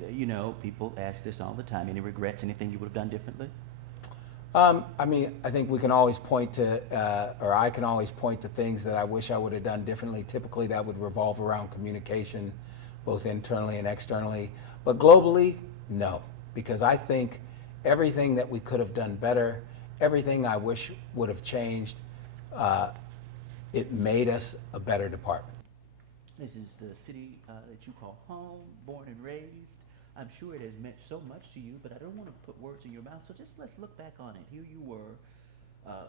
And, people ask this all the time. Any regrets, anything you would have done differently? I mean, I think we can always point to, or I can always point to things that I wish I would have done differently. Typically, that would revolve around communication, both internally and externally. But globally, no, because I think everything that we could have done better, everything I wish would have changed, it made us a better department. This is the city that you call home, born and raised. I'm sure it has meant so much to you, but I don't want to put words in your mouth, so just let's look back on it. Here you were,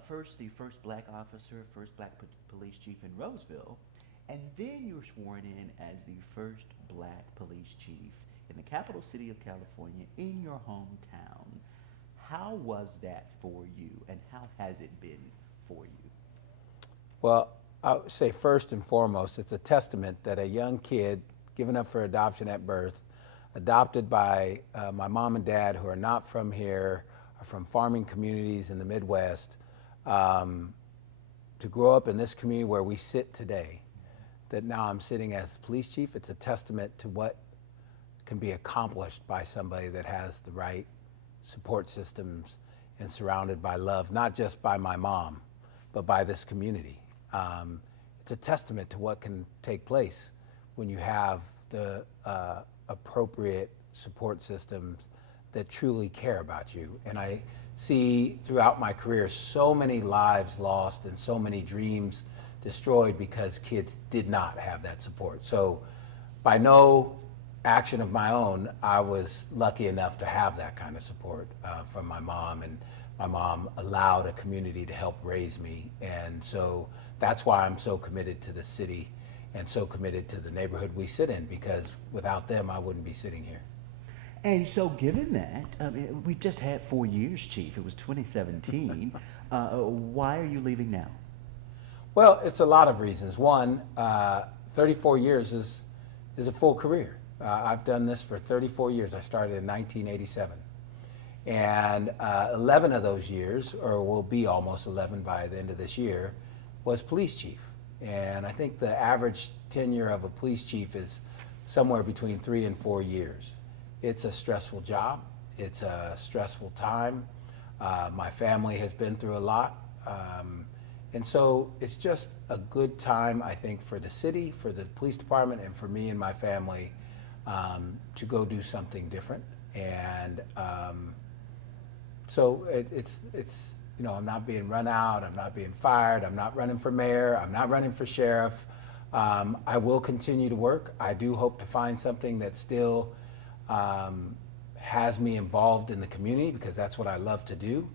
first the first black officer, first black police chief in Roseville, and then you were sworn in as the first black police chief in the capital city of California, in your hometown. How was that for you, and how has it been for you? Well, I would say first and foremost, it's a testament that a young kid given up for adoption at birth, adopted by my mom and dad, who are not from here, are from farming communities in the Midwest, to grow up in this community where we sit today, that now I'm sitting as police chief. It's a testament to what can be accomplished by somebody that has the right support systems and surrounded by love, not just by my mom, but by this community. It's a testament to what can take place when you have the appropriate support systems that truly care about you. And I see throughout my career so many lives lost and so many dreams destroyed because kids did not have that support. So by no action of my own, I was lucky enough to have that kind of support from my mom, and my mom allowed a community to help raise me. And so that's why I'm so committed to the city and so committed to the neighborhood we sit in, because without them, I wouldn't be sitting here. And so given that, we just had 4 years, Chief. It was 2017. Why are you leaving now? Well, it's a lot of reasons. One, 34 years is a full career. I've done this for 34 years. I started in 1987. And 11 of those years, or will be almost 11 by the end of this year, was police chief. And I think the average tenure of a police chief is somewhere between 3 and 4 years. It's a stressful job. It's a stressful time. My family has been through a lot. And so it's just a good time, I think, for the city, for the police department, and for me and my family to go do something different. And so it's I'm not being run out, I'm not being fired, I'm not running for mayor, I'm not running for sheriff. I will continue to work. I do hope to find something that still has me involved in the community, because that's what I love to do.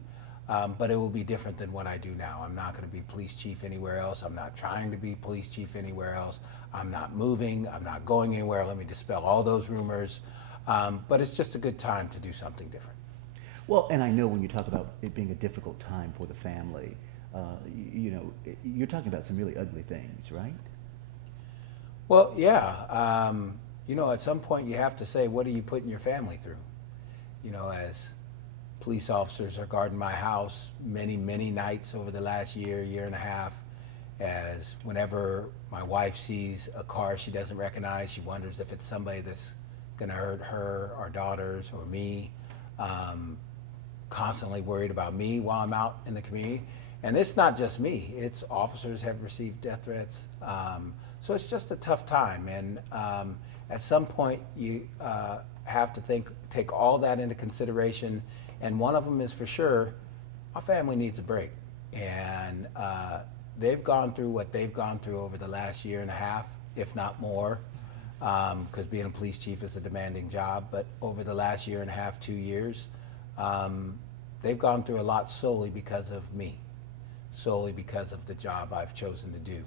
But it will be different than what I do now. I'm not going to be police chief anywhere else. I'm not trying to be police chief anywhere else. I'm not moving. I'm not going anywhere. Let me dispel all those rumors. But it's just a good time to do something different. Well, and I know when you talk about it being a difficult time for the family, you're talking about some really ugly things, right? Well, yeah. At some point you have to say, what are you putting your family through? As police officers are guarding my house many, many nights over the last year and a half, as whenever my wife sees a car she doesn't recognize, she wonders if it's somebody that's going to hurt her, our daughters, or me. Constantly worried about me while I'm out in the community. And it's not just me, it's officers have received death threats. So it's just a tough time. And at some point you have to take all that into consideration. And one of them is, for sure, our family needs a break. And they've gone through what they've gone through over the last year and a half, if not more, because being a police chief is a demanding job. But over the last year and a half, 2 years, they've gone through a lot solely because of me, solely because of the job I've chosen to do.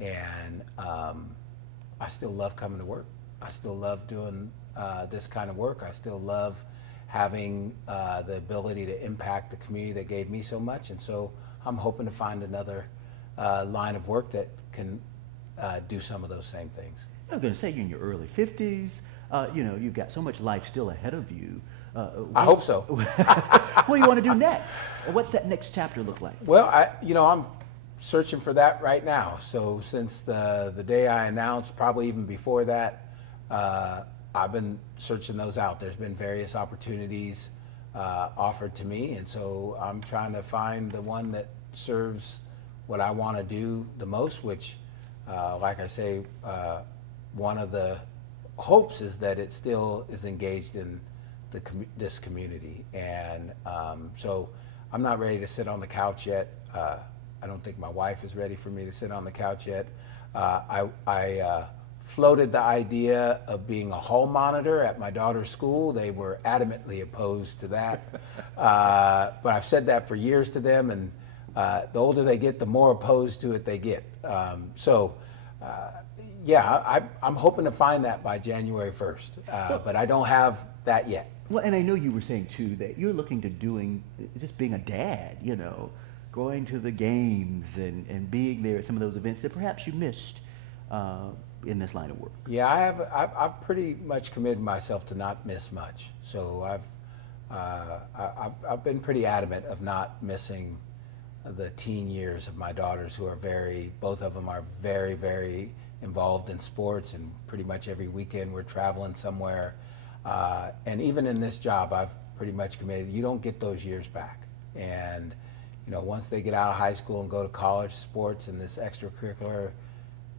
And I still love coming to work. I still love doing this kind of work. I still love having the ability to impact the community that gave me so much. And so I'm hoping to find another line of work that can do some of those same things. I'm going to say you're in your early 50s. You've got so much life still ahead of you. I hope so. What do you want to do next? What's that next chapter look like? Well, I'm searching for that right now. So since the day I announced, probably even before that, I've been searching those out. There's been various opportunities offered to me, and so I'm trying to find the one that serves what I want to do the most, which, like I say, one of the hopes is that it still is engaged in this community. And so I'm not ready to sit on the couch yet. I don't think my wife is ready for me to sit on the couch yet. I floated the idea of being a hall monitor at my daughter's school. They were adamantly opposed to that. But I've said that for years to them, and the older they get, the more opposed to it they get. Yeah, I'm hoping to find that by January 1st, but I don't have that yet. Well, and I know you were saying too that you're looking to just being a dad, going to the games and being there at some of those events that perhaps you missed in this line of work. Yeah, I've pretty much committed myself to not miss much. So I've been pretty adamant of not missing the teen years of my daughters, who are both of them are very, very involved in sports, and pretty much every weekend we're traveling somewhere. And even in this job, I've pretty much committed, you don't get those years back. And once they get out of high school and go to college, sports and this extracurricular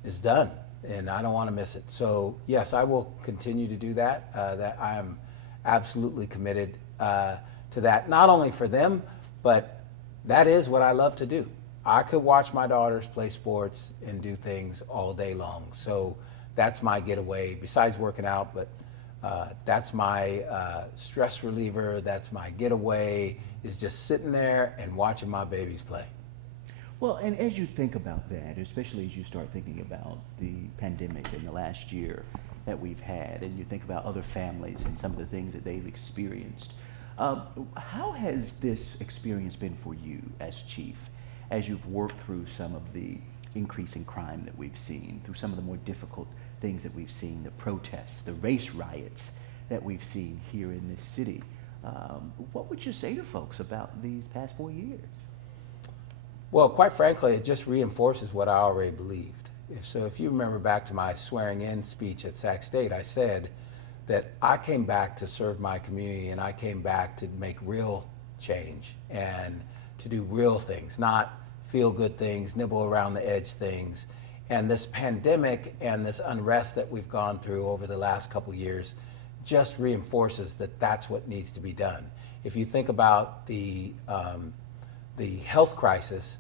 is done, and I don't want to miss it. So yes, I will continue to do that. That I am absolutely committed to that, not only for them, but that is what I love to do. I could watch my daughters play sports and do things all day long. So that's my getaway, besides working out, but that's my stress reliever. That's my getaway, is just sitting there and watching my babies play. Well, and as you think about that, especially as you start thinking about the pandemic and the last year that we've had, and you think about other families and some of the things that they've experienced, how has this experience been for you as chief, as you've worked through some of the increasing crime that we've seen, through some of the more difficult things that we've seen, the protests, the race riots that we've seen here in this city? What would you say to folks about these past 4 years? Well, quite frankly, it just reinforces what I already believed. If you remember back to my swearing-in speech at Sac State, I said that I came back to serve my community, and I came back to make real change and to do real things, not feel-good things, nibble around the edge things. And this pandemic and this unrest that we've gone through over the last couple years just reinforces that that's what needs to be done. If you think about the health crisis,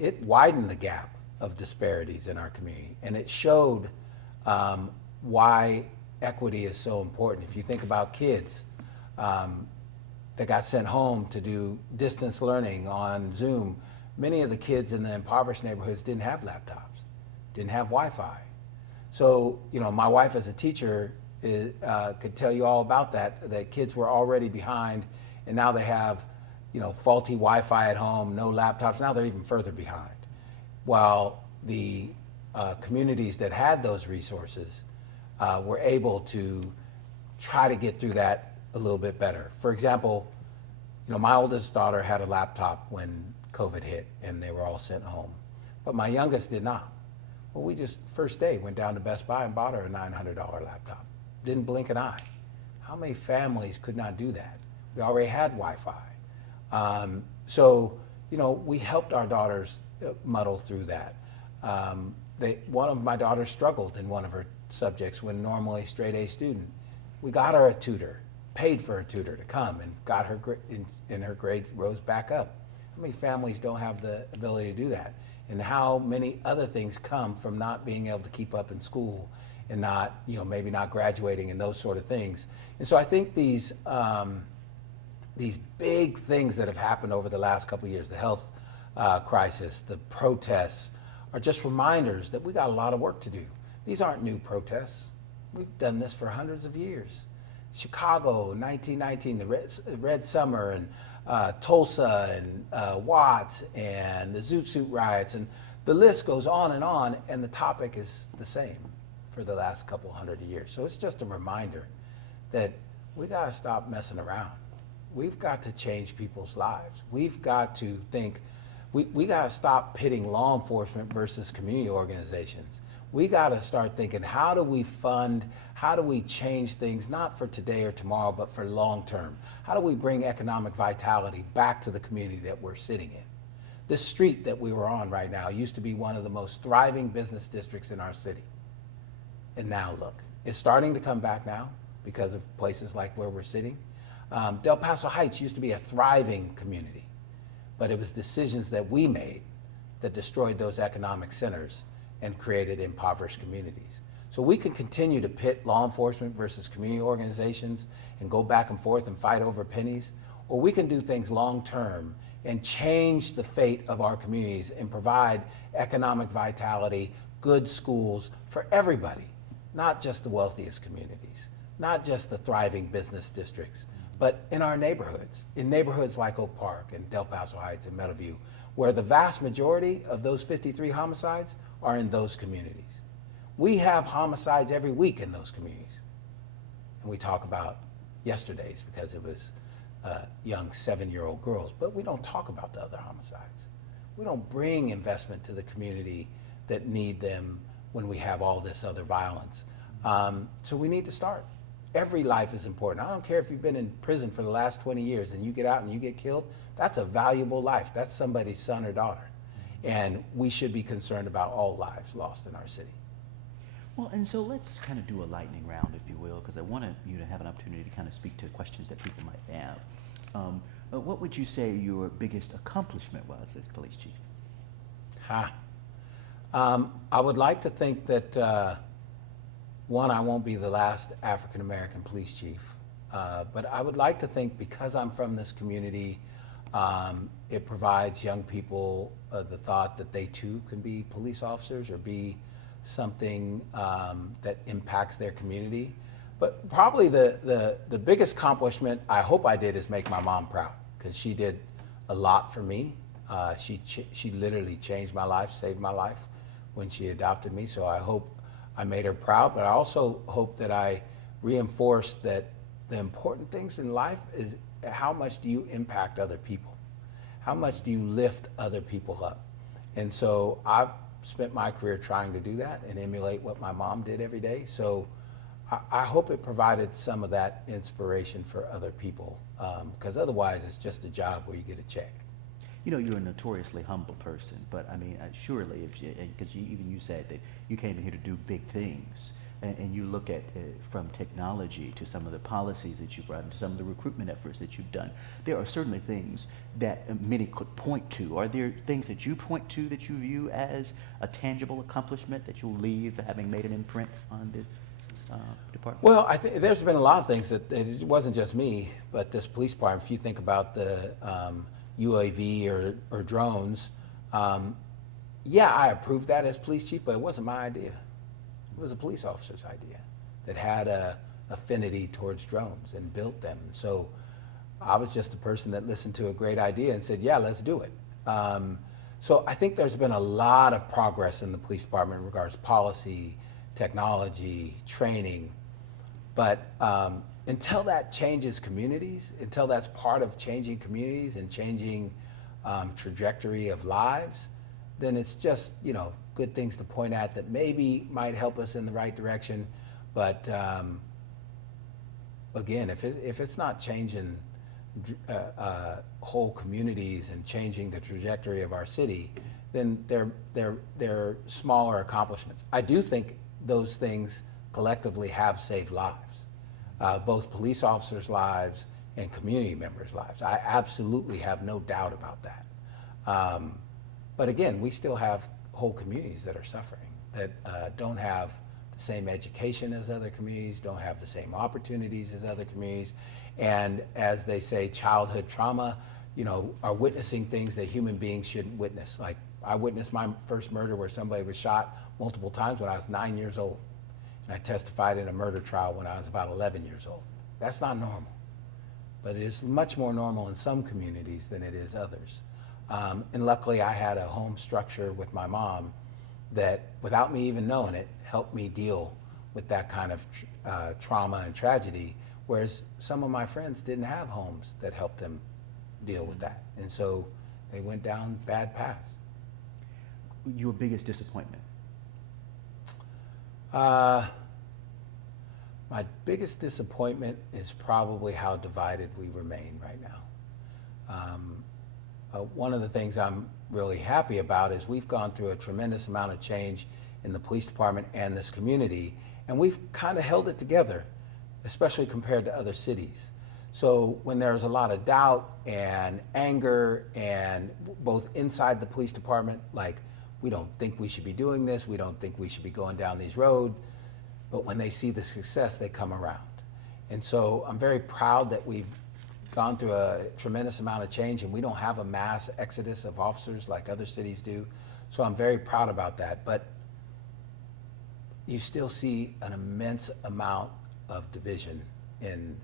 it widened the gap of disparities in our community, and it showed why equity is so important. If you think about kids that got sent home to do distance learning on Zoom, many of the kids in the impoverished neighborhoods didn't have laptops, didn't have Wi-Fi. So, my wife as a teacher could tell you all about that kids were already behind, and now they have faulty Wi-Fi at home, no laptops. Now they're even further behind. While the communities that had those resources were able to try to get through that a little bit better. For example, my oldest daughter had a laptop when COVID hit and they were all sent home, but my youngest did not. Well, we just, first day, went down to Best Buy and bought her a $900 laptop. Didn't blink an eye. How many families could not do that? We already had Wi-Fi. So, we helped our daughters muddle through that. One of my daughters struggled in one of her subjects when normally a straight A student. We got her a tutor, paid for a tutor to come, and got her and her grades rose back up. How many families don't have the ability to do that? And how many other things come from not being able to keep up in school and not, maybe not graduating and those sort of things. And so I think these big things that have happened over the last couple of years, the health crisis, the protests, are just reminders that we got a lot of work to do. These aren't new protests. We've done this for hundreds of years. Chicago, 1919, the Red Summer, and Tulsa, and Watts, and the Zoot Suit riots, and the list goes on, and the topic is the same for the last couple hundred years. So it's just a reminder that we got to stop messing around. We've got to change people's lives. We've got to think, we got to stop pitting law enforcement versus community organizations. We got to start thinking, how do we fund, how do we change things, not for today or tomorrow, but for long term? How do we bring economic vitality back to the community that we're sitting in? This street that we were on right now used to be one of the most thriving business districts in our city. And now look, it's starting to come back now because of places like where we're sitting. Del Paso Heights used to be a thriving community, but it was decisions that we made that destroyed those economic centers and created impoverished communities. So we can continue to pit law enforcement versus community organizations and go back and forth and fight over pennies, or we can do things long term and change the fate of our communities and provide economic vitality, good schools for everybody, not just the wealthiest communities, not just the thriving business districts, but in our neighborhoods, in neighborhoods like Oak Park and Del Paso Heights and Meadowview, where the vast majority of those 53 homicides are in those communities. We have homicides every week in those communities. And we talk about yesterday's because it was young 7-year-old girls, but we don't talk about the other homicides. We don't bring investment to the community that need them when we have all this other violence. So we need to start. Every life is important. I don't care if you've been in prison for the last 20 years and you get out and you get killed, that's a valuable life. That's somebody's son or daughter. And we should be concerned about all lives lost in our city. Well, and so let's kind of do a lightning round, if you will, because I want you to have an opportunity to kind of speak to questions that people might have. What would you say your biggest accomplishment was as police chief? I would like to think that, one, I won't be the last African-American police chief, but I would like to think because I'm from this community, it provides young people the thought that they too can be police officers or be something that impacts their community. But probably the biggest accomplishment I hope I did is make my mom proud, because she did a lot for me. She literally changed my life, saved my life when she adopted me. So I hope I made her proud, but I also hope that I reinforced that the important things in life is how much do you impact other people? How much do you lift other people up? And so I've spent my career trying to do that and emulate what my mom did every day. So I hope it provided some of that inspiration for other people, because otherwise it's just a job where you get a check. You know, you're a notoriously humble person, but I mean, surely, because even you said that you came in here to do big things, and you look at from technology to some of the policies that you brought into some of the recruitment efforts that you've done, there are certainly things that many could point to. Are there things that you point to that you view as a tangible accomplishment that you'll leave having made an imprint on this department? Well, I think there's been a lot of things that it wasn't just me, but this police department. If you think about the UAV or drones, yeah, I approved that as police chief, but it wasn't my idea. It was a police officer's idea that had a affinity towards drones and built them. So I was just the person that listened to a great idea and said, yeah, let's do it. So I think there's been a lot of progress in the police department in regards to policy, technology, training, but until that changes communities, until that's part of changing communities and changing trajectory of lives, then it's just, good things to point at that maybe might help us in the right direction. But again, if it's not changing whole communities and changing the trajectory of our city, then they're smaller accomplishments. I do think those things collectively have saved lives, both police officers' lives and community members' lives. I absolutely have no doubt about that. But again, we still have whole communities that are suffering, that don't have the same education as other communities, don't have the same opportunities as other communities, and as they say, childhood trauma, are witnessing things that human beings shouldn't witness. Like, I witnessed my first murder where somebody was shot multiple times when I was 9 years old. And I testified in a murder trial when I was about 11 years old. That's not normal. But it is much more normal in some communities than it is others. And luckily I had a home structure with my mom that, without me even knowing it, helped me deal with that kind of trauma and tragedy, whereas some of my friends didn't have homes that helped them deal with that. And so they went down bad paths. Your biggest disappointment? Uh, my biggest disappointment is probably how divided we remain right now. One of the things I'm really happy about is we've gone through a tremendous amount of change in the police department and this community, and we've kind of held it together, especially compared to other cities. So when there's a lot of doubt and anger, and both inside the police department, like, we don't think we should be doing this, we don't think we should be going down these roads, but when they see the success, they come around. And so I'm very proud that we've gone through a tremendous amount of change, and we don't have a mass exodus of officers like other cities do. So I'm very proud about that. But you still see an immense amount of division in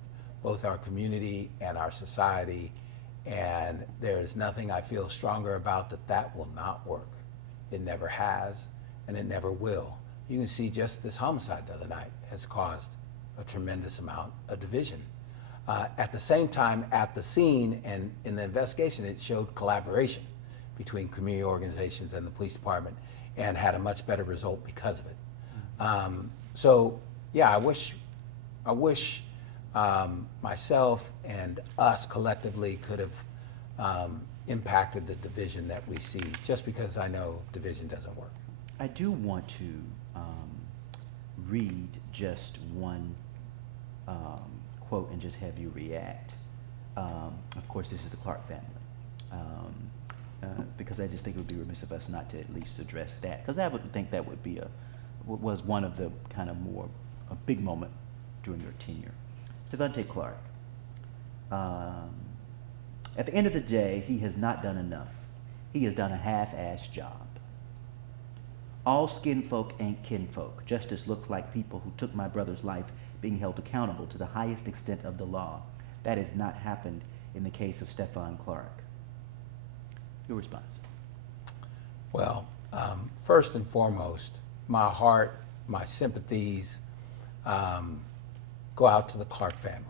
both our community and our society, and there is nothing I feel stronger about that will not work. It never has, and it never will. You can see just this homicide the other night has caused a tremendous amount of division. At the same time, at the scene and in the investigation, it showed collaboration between community organizations and the police department, and had a much better result because of it. So yeah, I wish myself and us collectively could have impacted the division that we see, just because I know division doesn't work. I do want to read just one quote and just have you react. Of course, this is the Clark family, because I just think it would be remiss of us not to at least address that, because I would think that would be was one of the kind of more a big moment during your tenure. So Dante Clark, at the end of the day, he has not done enough. He has done a half-assed job. All skin folk ain't kinfolk. Justice looks like people who took my brother's life being held accountable to the highest extent of the law. That has not happened in the case of Stephon Clark. Your response? Well, first and foremost, my heart, my sympathies go out to the Clark family,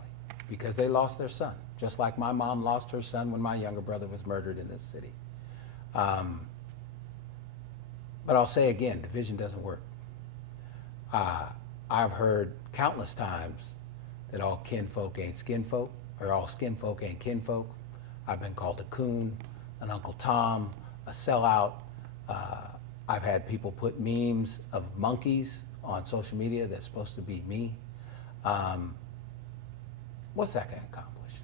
because they lost their son, just like my mom lost her son when my younger brother was murdered in this city. But I'll say again, division doesn't work. I've heard countless times that all kinfolk ain't skinfolk, or all skinfolk ain't kinfolk. I've been called a coon, an Uncle Tom, a sellout. I've had people put memes of monkeys on social media that's supposed to be me. What's that going to accomplish?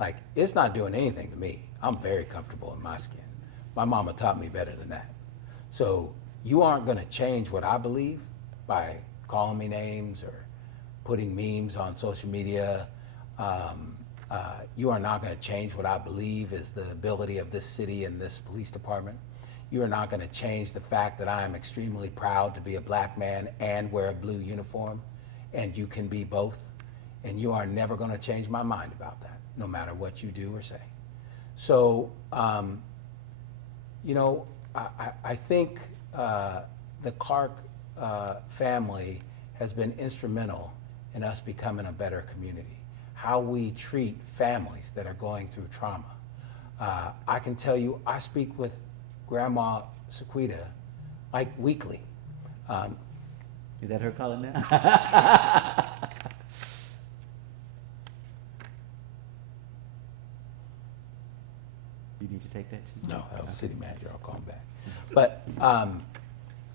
Like, it's not doing anything to me. I'm very comfortable in my skin. My mama taught me better than that. So you aren't going to change what I believe by calling me names or putting memes on social media. You are not going to change what I believe is the ability of this city and this police department. You are not going to change the fact that I am extremely proud to be a black man and wear a blue uniform, and you can be both. And you are never going to change my mind about that, no matter what you do or say. So, you know, I think the Clark family has been instrumental in us becoming a better community. How we treat families that are going through trauma. I can tell you, I speak with Grandma Sequita like weekly. Is that her calling now? You need to take that too? No, that was city manager, I'll call him back. But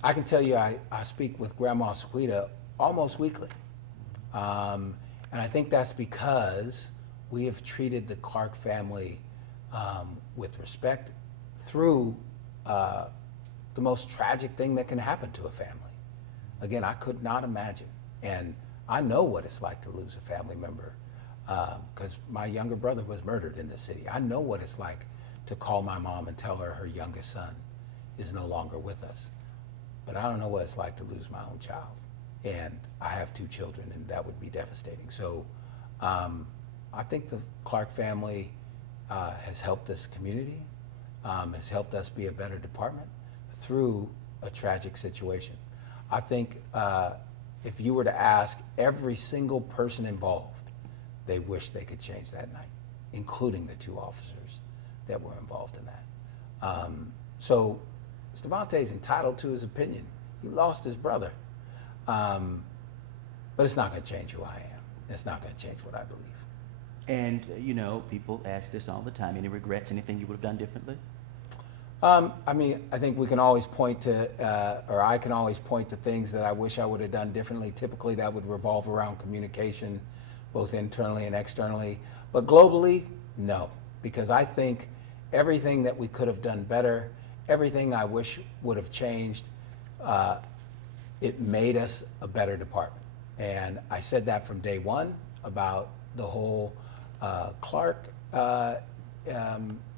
I can tell you, I speak with Grandma Sequita almost weekly. And I think that's because we have treated the Clark family with respect through the most tragic thing that can happen to a family. Again, I could not imagine. And I know what it's like to lose a family member, because my younger brother was murdered in this city. I know what it's like to call my mom and tell her her youngest son is no longer with us. But I don't know what it's like to lose my own child. And I have 2 children, and that would be devastating. So I think the Clark family has helped this community, has helped us be a better department through a tragic situation. I think if you were to ask every single person involved, they wish they could change that night, including the 2 officers that were involved in that. So Stephonte's entitled to his opinion. He lost his brother. But it's not going to change who I am. It's not going to change what I believe. And, people ask this all the time. Any regrets, anything you would have done differently? I mean, I think we can always point to, or I can always point to things that I wish I would have done differently. Typically, that would revolve around communication, both internally and externally. But globally, no, because I think everything that we could have done better, everything I wish would have changed, it made us a better department. And I said that from day one about the whole Clark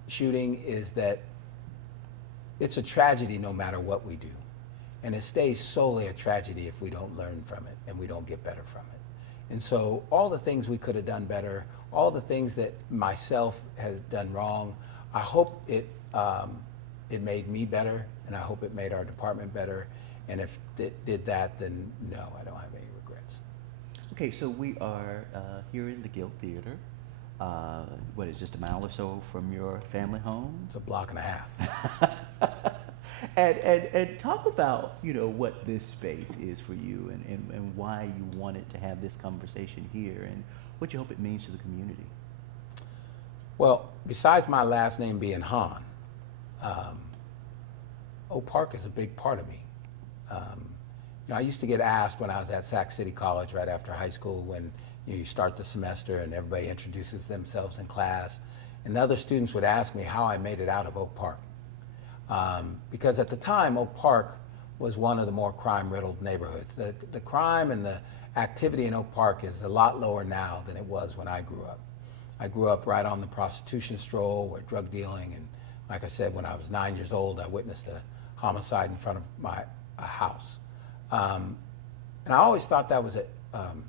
shooting, is that it's a tragedy no matter what we do. And it stays solely a tragedy if we don't learn from it and we don't get better from it. And so all the things we could have done better, all the things that myself has done wrong, I hope it made me better, and I hope it made our department better. And if it did that, then no, I don't have any regrets. Okay, so we are here in the Guild Theater. What is just a mile or so from your family home? It's a block and a half. And talk about, what this space is for you and why you wanted to have this conversation here and what you hope it means to the community. Well, besides my last name being Hahn, Oak Park is a big part of me. I used to get asked when I was at Sac City College right after high school, when you start the semester and everybody introduces themselves in class, and the other students would ask me how I made it out of Oak Park. Because at the time, Oak Park was one of the more crime-riddled neighborhoods. The crime and the activity in Oak Park is a lot lower now than it was when I grew up. I grew up right on the prostitution stroll where drug dealing, and like I said, when I was 9 years old, I witnessed a homicide in front of my house. And I always thought that was an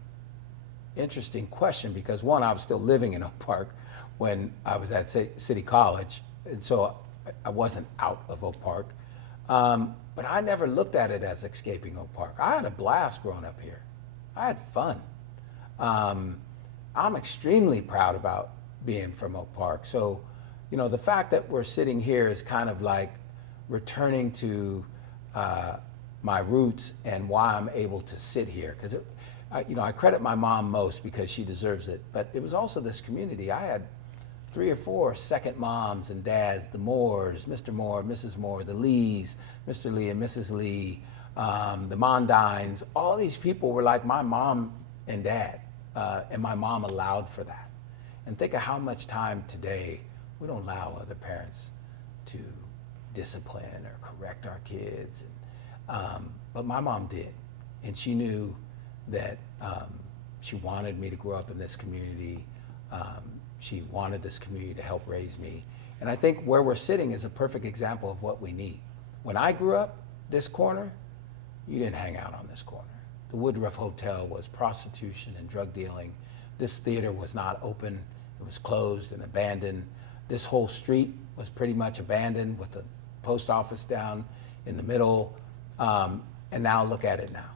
interesting question because, one, I was still living in Oak Park when I was at City College, and so I wasn't out of Oak Park. But I never looked at it as escaping Oak Park. I had a blast growing up here. I had fun. I'm extremely proud about being from Oak Park. So, the fact that we're sitting here is kind of like returning to my roots and why I'm able to sit here. Because, I credit my mom most because she deserves it. But it was also this community. I had 3 or 4 second moms and dads, the Moores, Mr. Moore, Mrs. Moore, the Lees, Mr. Lee and Mrs. Lee, the Mondines. All these people were like my mom and dad. And my mom allowed for that. And think of how much time today we don't allow other parents to discipline or correct our kids. But my mom did. And she knew that she wanted me to grow up in this community. She wanted this community to help raise me. And I think where we're sitting is a perfect example of what we need. When I grew up, this corner, you didn't hang out on this corner. The Woodruff Hotel was prostitution and drug dealing. This theater was not open. It was closed and abandoned. This whole street was pretty much abandoned with the post office down in the middle. And now look at it now.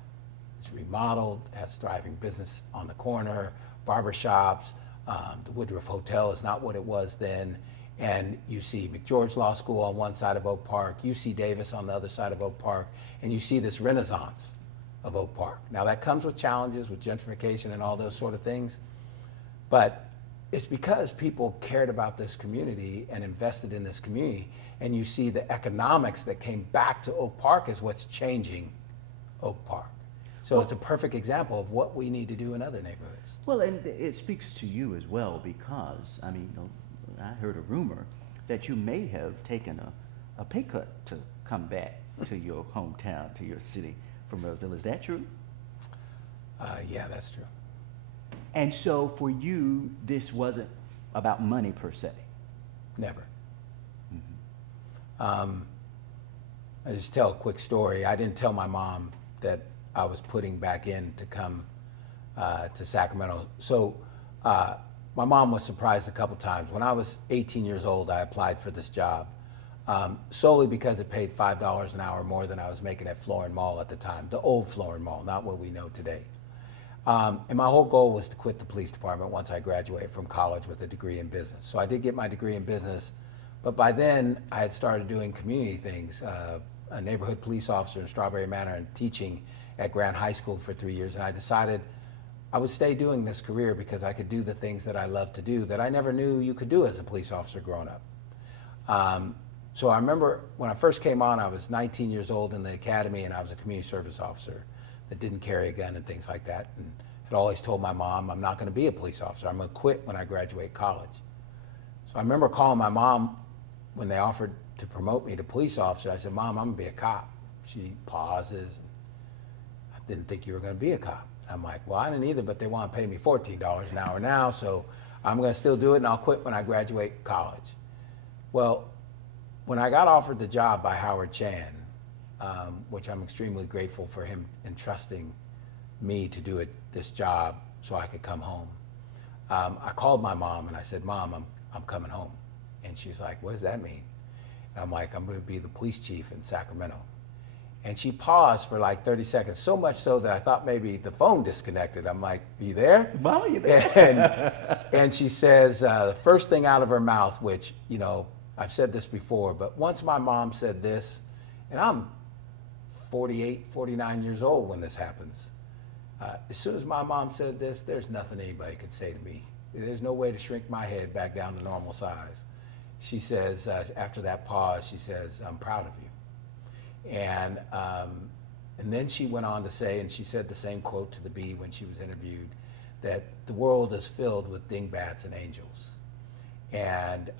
It's remodeled, has thriving business on the corner, barbershops. The Woodruff Hotel is not what it was then. And you see McGeorge Law School on one side of Oak Park, UC Davis on the other side of Oak Park, and you see this renaissance of Oak Park. Now that comes with challenges, with gentrification and all those sort of things, but it's because people cared about this community and invested in this community, and you see the economics that came back to Oak Park is what's changing Oak Park. So it's a perfect example of what we need to do in other neighborhoods. Well, and it speaks to you as well because, I heard a rumor that you may have taken a pay cut to come back to your hometown, to your city from Roseville. Is that true? Yeah, that's true. And so for you, this wasn't about money per se? Never. I just tell a quick story. I didn't tell my mom that I was putting back in to come to Sacramento. So my mom was surprised a couple times. When I was 18 years old, I applied for this job solely because it paid $5 an hour more than I was making at Florin Mall at the time, the old Florin Mall, not what we know today. And my whole goal was to quit the police department once I graduated from college with a degree in business. So I did get my degree in business, but by then I had started doing community things, a neighborhood police officer in Strawberry Manor and teaching at Grant High School for 3 years, and I decided I would stay doing this career because I could do the things that I love to do that I never knew you could do as a police officer growing up. So I remember when I first came on, I was 19 years old in the academy, and I was a community service officer that didn't carry a gun and things like that, and had always told my mom, I'm not going to be a police officer. I'm going to quit when I graduate college. So I remember calling my mom when they offered to promote me to police officer. I said, Mom, I'm going to be a cop. She pauses. I didn't think you were going to be a cop. I'm like, well, I didn't either, but they want to pay me $14 an hour now, so I'm going to still do it, and I'll quit when I graduate college. Well, when I got offered the job by Howard Chan, which I'm extremely grateful for him entrusting me to do this job so I could come home, I called my mom and I said, Mom, I'm coming home. And she's like, what does that mean? And I'm like, I'm going to be the police chief in Sacramento. And she paused for like 30 seconds, so much so that I thought maybe the phone disconnected. I'm like, are you there? Mom, are you there? And she says, the first thing out of her mouth, which, you know, I've said this before, but once my mom said this, and I'm 48, 49 years old when this happens. As soon as my mom said this, there's nothing anybody could say to me. There's no way to shrink my head back down to normal size. She says, after that pause, she says, I'm proud of you. And then she went on to say, and she said the same quote to the Bee when she was interviewed, that the world is filled with dingbats and angels. And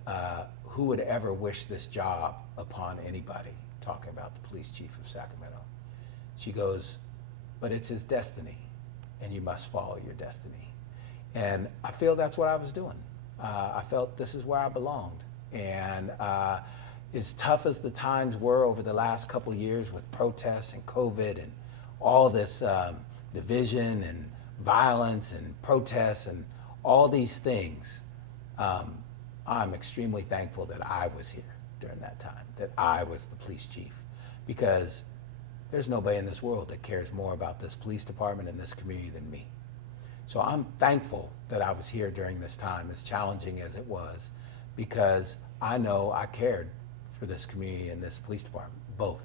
who would ever wish this job upon anybody, talking about the police chief of Sacramento. She goes, but it's his destiny, and you must follow your destiny. And I feel that's what I was doing. I felt this is where I belonged. And as tough as the times were over the last couple of years with protests and COVID and all this division and violence and protests and all these things, I'm extremely thankful that I was here during that time, that I was the police chief, because there's nobody in this world that cares more about this police department and this community than me. So I'm thankful that I was here during this time, as challenging as it was, because I know I cared for this community and this police department, both.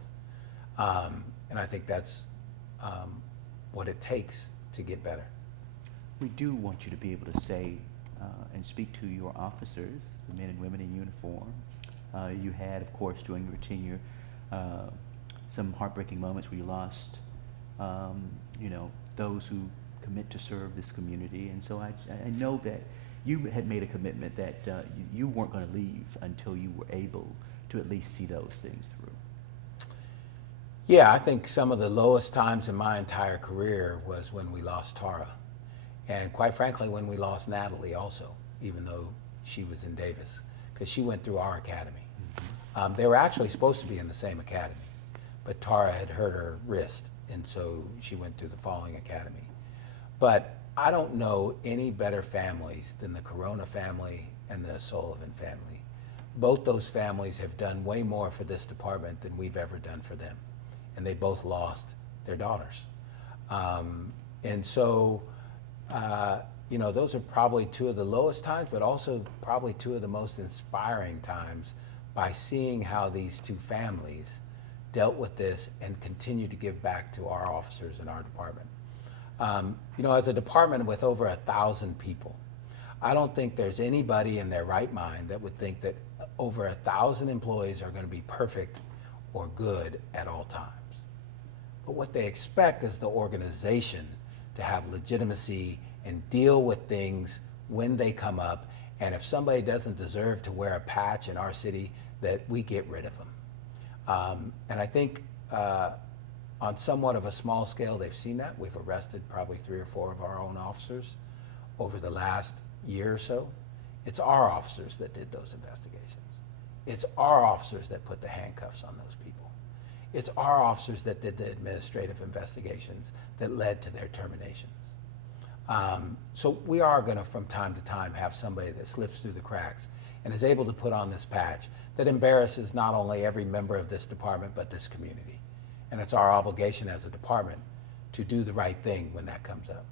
And I think that's what it takes to get better. We do want you to be able to say and speak to your officers, the men and women in uniform. You had, of course, during your tenure, some heartbreaking moments where you lost, those who commit to serve this community. And so I know that you had made a commitment that you weren't going to leave until you were able to at least see those things through. Yeah, I think some of the lowest times in my entire career was when we lost Tara. And quite frankly, when we lost Natalie also, even though she was in Davis, because she went through our academy. Mm-hmm. They were actually supposed to be in the same academy, but Tara had hurt her wrist, and so she went through the following academy. But I don't know any better families than the Corona family and the Sullivan family. Both those families have done way more for this department than we've ever done for them. And they both lost their daughters. And so, those are probably two of the lowest times, but also probably two of the most inspiring times by seeing how these two families dealt with this and continue to give back to our officers in our department. As a department with over 1,000 people, I don't think there's anybody in their right mind that would think that over 1,000 employees are going to be perfect or good at all times. But what they expect is the organization to have legitimacy and deal with things when they come up. And if somebody doesn't deserve to wear a patch in our city, that we get rid of them. And I think on somewhat of a small scale, they've seen that. We've arrested probably 3 or 4 of our own officers over the last year or so. It's our officers that did those investigations. It's our officers that put the handcuffs on those people. It's our officers that did the administrative investigations that led to their terminations. So we are going to, from time to time, have somebody that slips through the cracks and is able to put on this patch that embarrasses not only every member of this department, but this community. And it's our obligation as a department to do the right thing when that comes up.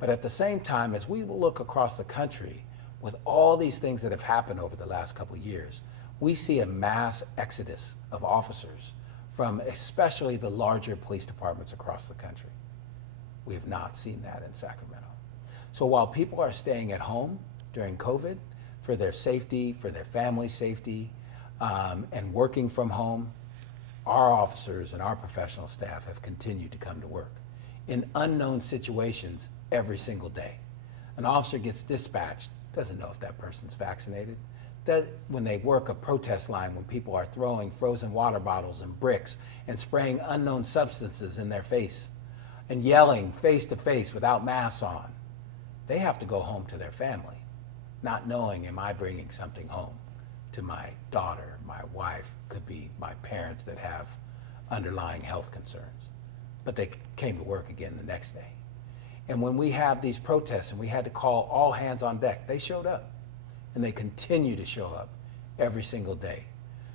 But at the same time, as we look across the country with all these things that have happened over the last couple of years, we see a mass exodus of officers from especially the larger police departments across the country. We have not seen that in Sacramento. So while people are staying at home during COVID for their safety, for their family's safety, and working from home, our officers and our professional staff have continued to come to work in unknown situations every single day. An officer gets dispatched, doesn't know if that person's vaccinated. When they work a protest line, when people are throwing frozen water bottles and bricks and spraying unknown substances in their face and yelling face to face without masks on, they have to go home to their family, not knowing, am I bringing something home to my daughter, my wife, could be my parents that have underlying health concerns. But they came to work again the next day. And when we have these protests and we had to call all hands on deck, they showed up. And they continue to show up every single day.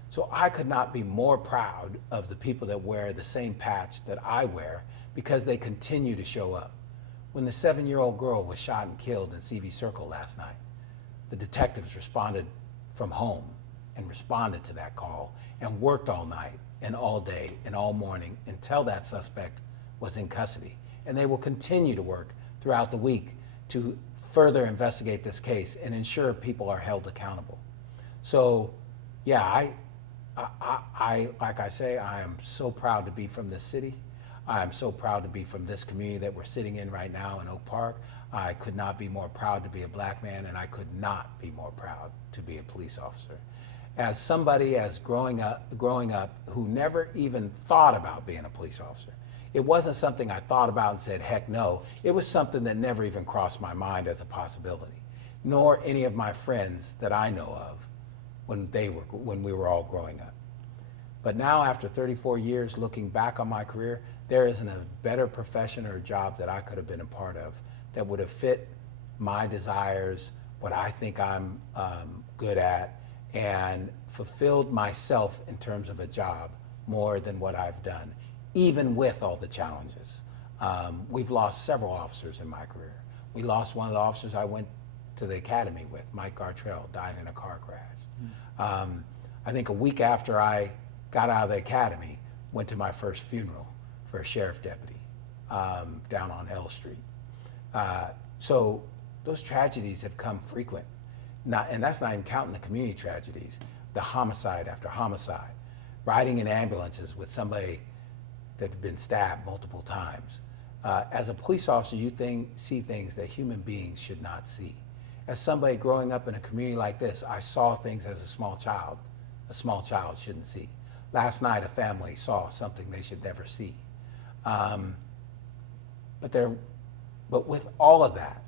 So I could not be more proud of the people that wear the same patch that I wear, because they continue to show up. When the 7-year-old girl was shot and killed in CV Circle last night, the detectives responded from home and responded to that call and worked all night and all day and all morning until that suspect was in custody. And they will continue to work throughout the week to further investigate this case and ensure people are held accountable. So, yeah, I like I say, I am so proud to be from this city. I am so proud to be from this community that we're sitting in right now in Oak Park. I could not be more proud to be a black man, and I could not be more proud to be a police officer. As somebody growing up who never even thought about being a police officer, it wasn't something I thought about and said, heck no. It was something that never even crossed my mind as a possibility, nor any of my friends that I know of when we were all growing up. But now, after 34 years, looking back on my career, there isn't a better profession or job that I could have been a part of that would have fit my desires, what I think I'm good at, and fulfilled myself in terms of a job more than what I've done, even with all the challenges. We've lost several officers in my career. We lost one of the officers I went to the academy with, Mike Gartrell, died in a car crash. I think a week after I got out of the academy, went to my first funeral for a sheriff deputy down on L Street. So those tragedies have come frequent. And that's not even counting the community tragedies, the homicide after homicide, riding in ambulances with somebody that had been stabbed multiple times. As a police officer, you see things that human beings should not see. As somebody growing up in a community like this, I saw things as a small child shouldn't see. Last night, a family saw something they should never see. But with all of that,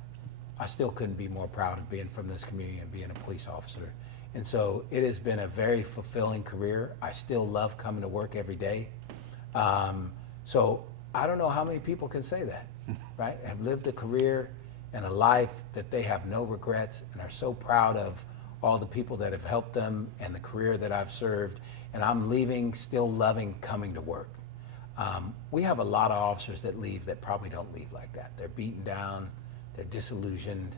I still couldn't be more proud of being from this community and being a police officer. And so it has been a very fulfilling career. I still love coming to work every day. So I don't know how many people can say that, right? Have lived a career and a life that they have no regrets and are so proud of all the people that have helped them and the career that I've served. And I'm leaving still loving coming to work. We have a lot of officers that leave that probably don't leave like that. They're beaten down, they're disillusioned,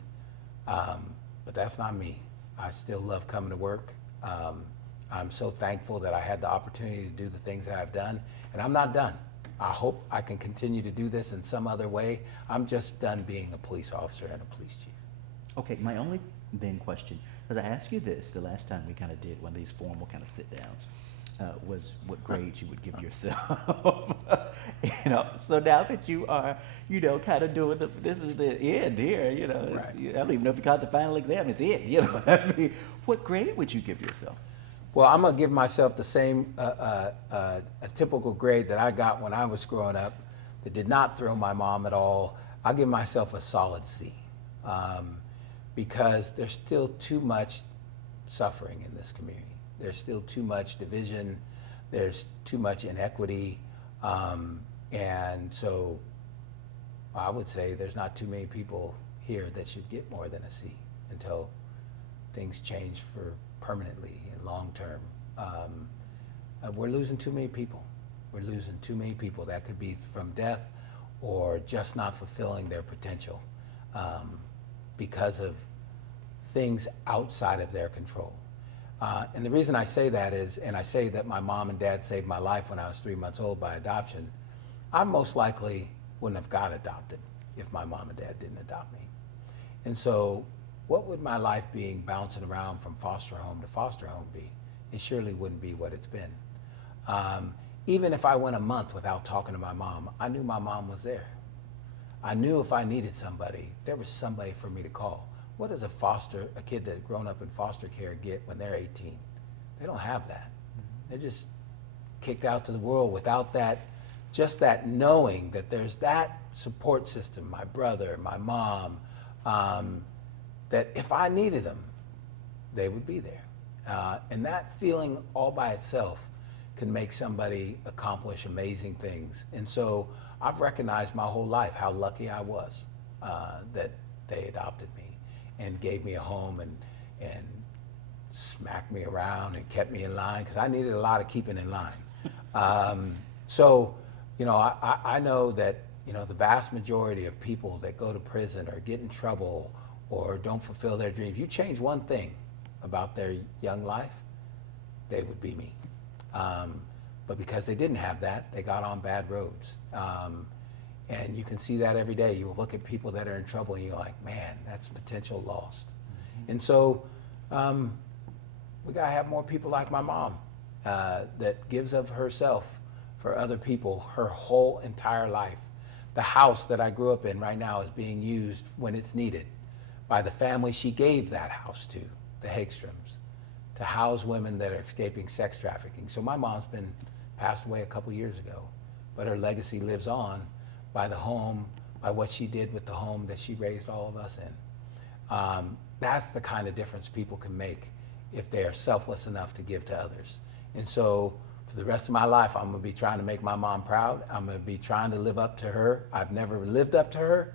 but that's not me. I still love coming to work. I'm so thankful that I had the opportunity to do the things that I've done, and I'm not done. I hope I can continue to do this in some other way. I'm just done being a police officer and a police chief. Okay, my only then question, because I asked you this the last time we kind of did one of these formal kind of sit-downs, was what grades you would give yourself. So now that you are, kind of doing this is the end here, Right. I don't even know if you call it the final exam, it's it, I mean, what grade would you give yourself? Well, I'm gonna give myself the same a typical grade that I got when I was growing up that did not throw my mom at all. I'll give myself a solid C, because there's still too much suffering in this community. There's still too much division, there's too much inequity, and so I would say there's not too many people here that should get more than a C until things change for permanently and long term. We're losing too many people. We're losing too many people. That could be from death or just not fulfilling their potential because of things outside of their control. And the reason I say that is, and I say that my mom and dad saved my life when I was 3 months old by adoption, I most likely wouldn't have got adopted if my mom and dad didn't adopt me. And so what would my life being bouncing around from foster home to foster home be? It surely wouldn't be what it's been. Even if I went a month without talking to my mom, I knew my mom was there. I knew if I needed somebody, there was somebody for me to call. What does a kid that's grown up in foster care get when they're 18? They don't have that. They're just kicked out to the world without that, just that knowing that there's that support system, my brother, my mom, that if I needed them, they would be there. And that feeling all by itself can make somebody accomplish amazing things. And so I've recognized my whole life how lucky I was that they adopted me and gave me a home and smacked me around and kept me in line, because I needed a lot of keeping in line. So, you know, I know that, you know, the vast majority of people that go to prison or get in trouble or don't fulfill their dreams, you change one thing about their young life, they would be me. But because they didn't have that, they got on bad roads. And you can see that every day. You look at people that are in trouble and you're like, man, that's potential lost. Mm-hmm. And so we gotta have more people like my mom that gives of herself for other people her whole entire life. The house that I grew up in right now is being used when it's needed by the family she gave that house to, the Hagstroms, to house women that are escaping sex trafficking. So my mom's passed away a couple years ago, but her legacy lives on by the home, by what she did with the home that she raised all of us in. That's the kind of difference people can make if they are selfless enough to give to others. And so for the rest of my life, I'm gonna be trying to make my mom proud. I'm gonna be trying to live up to her. I've never lived up to her,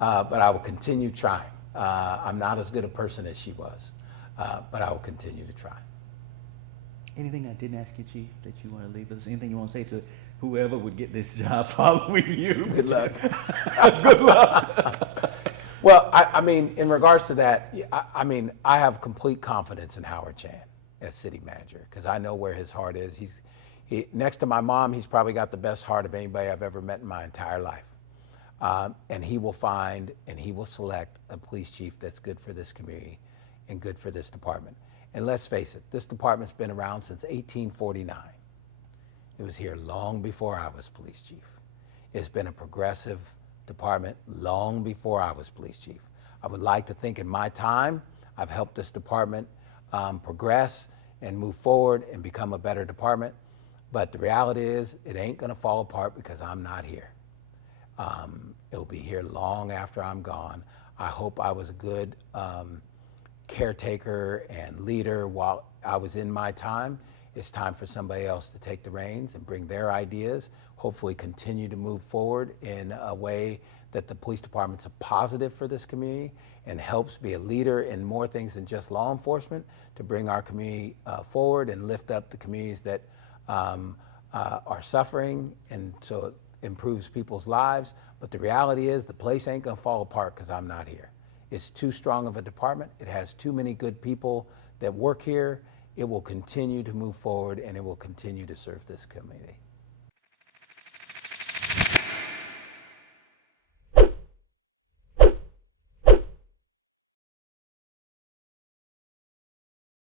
but I will continue trying. I'm not as good a person as she was, but I will continue to try. Anything I didn't ask you, Chief, that you want to leave us? Anything you want to say to whoever would get this job following you? Good luck. Good luck. Well, I mean, in regards to that, I mean, I have complete confidence in Howard Chan as city manager, because I know where his heart is. He, next to my mom, he's probably got the best heart of anybody I've ever met in my entire life. And he will find and he will select a police chief that's good for this community and good for this department. And let's face it, this department's been around since 1849. It was here long before I was police chief. It's been a progressive department long before I was police chief. I would like to think in my time, I've helped this department progress and move forward and become a better department. But the reality is, it ain't gonna fall apart because I'm not here. It'll be here long after I'm gone. I hope I was a good caretaker and leader while I was in my time. It's time for somebody else to take the reins and bring their ideas, hopefully continue to move forward in a way that the police department's a positive for this community and helps be a leader in more things than just law enforcement, to bring our community forward and lift up the communities that are suffering, and so it improves people's lives. But the reality is, the place ain't gonna fall apart because I'm not here. It's too strong of a department. It has too many good people that work here. It will continue to move forward and it will continue to serve this community.